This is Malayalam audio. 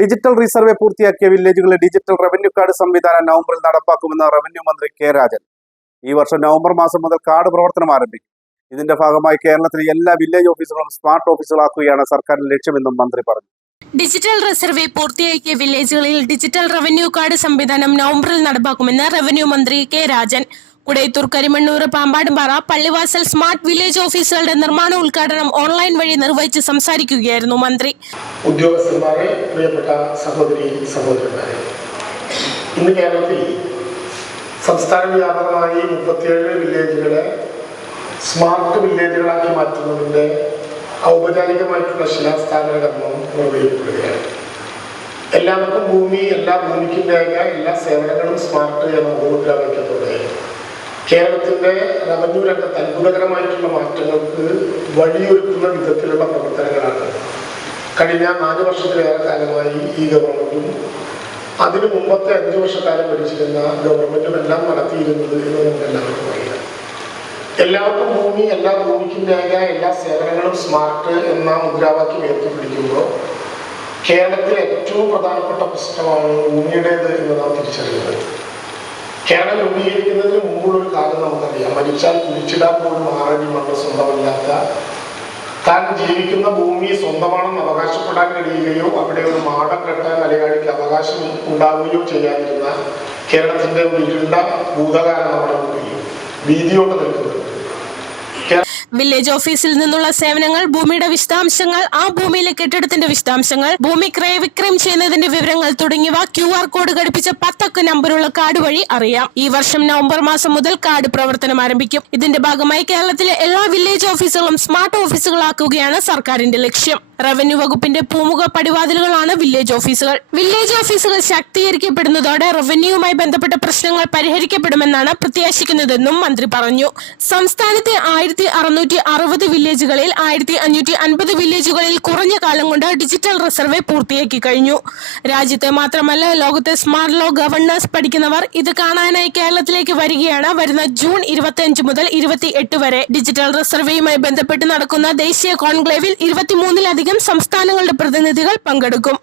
ഡിജിറ്റൽ റിസർവേ പൂർത്തിയാക്കിയ വില്ലേജുകളിൽ ഡിജിറ്റൽ റവന്യൂ കാർഡ് സംവിധാനം നവംബറിൽ നടപ്പാക്കുമെന്ന് റവന്യൂ മന്ത്രി കെ രാജൻ. ഈ വർഷം നവംബർ മാസം മുതൽ കാർഡ് പ്രവർത്തനം ആരംഭിക്കും. ഇതിന്റെ ഭാഗമായി കേരളത്തിലെ എല്ലാ വില്ലേജ് ഓഫീസുകളും സ്മാർട്ട് ഓഫീസുകളാക്കുകയാണ് സർക്കാരിന്റെ ലക്ഷ്യമെന്നും മന്ത്രി പറഞ്ഞു. ഡിജിറ്റൽ റിസർവേ പൂർത്തിയാക്കിയ വില്ലേജുകളിൽ ഡിജിറ്റൽ റവന്യൂ കാർഡ് സംവിധാനം നവംബറിൽ നടപ്പാക്കുമെന്ന് റവന്യൂ മന്ത്രി K Rajan. Kudayathoor Karimannoor Pambadumpara Pallivasal smart village ഓഫീസുകളുടെ നിർമ്മാണ ഉദ്ഘാടനം ഓൺലൈൻ വഴി നിർവഹിച്ച് സംസാരിക്കുകയായിരുന്നു മന്ത്രി. ഉദ്യോഗസ്ഥന്മാരെ പ്രിയപ്പെട്ട സഹോദരി സഹോദരന്മാരെ ഇന്ന് കേരളത്തിൽ സംസ്ഥാന വ്യാപകമായി മുപ്പത്തിയേഴ് വില്ലേജുകളെ സ്മാർട്ട് വില്ലേജുകളാക്കി മാറ്റുന്നതിന്റെ ഔപചാരികമായിട്ടുള്ള ശിലാസ്ഥാപന കർമ്മം നിർവഹിക്കപ്പെടുകയാണ് എല്ലാവർക്കും ഭൂമി എല്ലാ ഭൂമിക്കും രേഖ എല്ലാ സേവനങ്ങളും സ്മാർട്ട് എന്ന മുഖമുദ്രാവാക്യത്തോടെ കേരളത്തിന്റെ റവന്യൂ രംഗത്ത് അത്ഭുതകരമായിട്ടുള്ള മാറ്റങ്ങൾക്ക് വഴിയൊരുക്കുന്ന വിധത്തിലുള്ള പ്രവർത്തനങ്ങളാണ്. കഴിഞ്ഞ നാല് വർഷത്തിലേറെ കാലമായി ഈ ഗവൺമെന്റും അതിനു മുമ്പത്തെ അഞ്ചു വർഷക്കാലം ഭരിച്ചിരുന്ന ഗവൺമെന്റും എല്ലാം നടത്തിയിരുന്നത് എന്ന് നമുക്ക് എല്ലാവർക്കും അറിയാം. എല്ലാവർക്കും ഭൂമി എല്ലാ ഭൂമിക്കും രേഖ എല്ലാ സേവനങ്ങളും സ്മാർട്ട് എന്ന മുദ്രാവാക്യം ഉയർത്തിപ്പിടിക്കുമ്പോൾ കേരളത്തിലെ ഏറ്റവും പ്രധാനപ്പെട്ട പ്രശ്നമാണ് ഭൂമിയുടേത് എന്ന് നാം തിരിച്ചറിയുന്നത് കേരളം രൂപീകരിക്കുന്നതിന് മുമ്പുള്ള ഒരു കാലം നമുക്കറിയാം. മരിച്ചാൽ കുഴിച്ചിടാൻ പോലും ആറടി മണ്ണ് സ്വന്തമല്ലാത്ത താൻ ജീവിക്കുന്ന ഭൂമി സ്വന്തമാണെന്ന് അവകാശപ്പെടാൻ കഴിയുകയോ അവിടെ ഒരു മാടം കെട്ടാൻ മലയാളിക്ക് അവകാശം ഉണ്ടാവുകയോ ചെയ്യാതിരുന്ന കേരളത്തിന്റെ ഒരു ഇരുണ്ട ഭൂതകാലം നമ്മുടെ മുമ്പിൽ ഭീതിയോടെ നിൽക്കുന്നുണ്ട് വില്ലേജ് ഓഫീസിൽ നിന്നുള്ള സേവനങ്ങൾ ഭൂമിയുടെ വിശദാംശങ്ങൾ ആ ഭൂമിയിലെ കെട്ടിടത്തിന്റെ വിശദാംശങ്ങൾ ഭൂമി ക്രയവിക്രയം ചെയ്യുന്നതിന്റെ വിവരങ്ങൾ തുടങ്ങിയവ ക്യു ആർ കോഡ് ഘടിപ്പിച്ച പത്തക്ക നമ്പറുള്ള കാർഡ് വഴി അറിയാം. ഈ വർഷം നവംബർ മാസം മുതൽ കാർഡ് പ്രവർത്തനം ആരംഭിക്കും. ഇതിന്റെ ഭാഗമായി കേരളത്തിലെ എല്ലാ വില്ലേജ് ഓഫീസുകളും സ്മാർട്ട് ഓഫീസുകളാക്കുകയാണ് സർക്കാരിന്റെ ലക്ഷ്യം. റവന്യൂ വകുപ്പിന്റെ പൂമുഖ പടിവാതിലുകളാണ് വില്ലേജ് ഓഫീസുകൾ വില്ലേജ് ഓഫീസുകൾ ശാക്തീകരിക്കപ്പെടുന്നതോടെ റവന്യൂവുമായി ബന്ധപ്പെട്ട പ്രശ്നങ്ങൾ പരിഹരിക്കപ്പെടുമെന്നാണ് പ്രത്യാശിക്കുന്നതെന്നും മന്ത്രി പറഞ്ഞു. സംസ്ഥാനത്തെ ആയിരത്തി അറുന്നൂറ്റി അറുപത് വില്ലേജുകളിൽ ആയിരത്തി അഞ്ഞൂറ്റി അൻപത് വില്ലേജുകളിൽ കുറഞ്ഞ കാലം കൊണ്ട് ഡിജിറ്റൽ റിസർവേ പൂർത്തിയാക്കി കഴിഞ്ഞു. രാജ്യത്തെ മാത്രമല്ല ലോകത്തെ സ്മാർട്ട് ലോ ഗവർണേഴ്സ് പഠിക്കുന്നവർ ഇത് കാണാനായി കേരളത്തിലേക്ക് വരികയാണ്. വരുന്ന ജൂൺ ഇരുപത്തിയഞ്ച് മുതൽ ഇരുപത്തി എട്ട് വരെ ഡിജിറ്റൽ റിസർവേയുമായി ബന്ധപ്പെട്ട് നടക്കുന്ന ദേശീയ കോൺക്ലേവിൽ ഇരുപത്തിമൂന്നിലധികം സംസ്ഥാനങ്ങളുടെ പ്രതിനിധികൾ പങ്കെടുക്കും.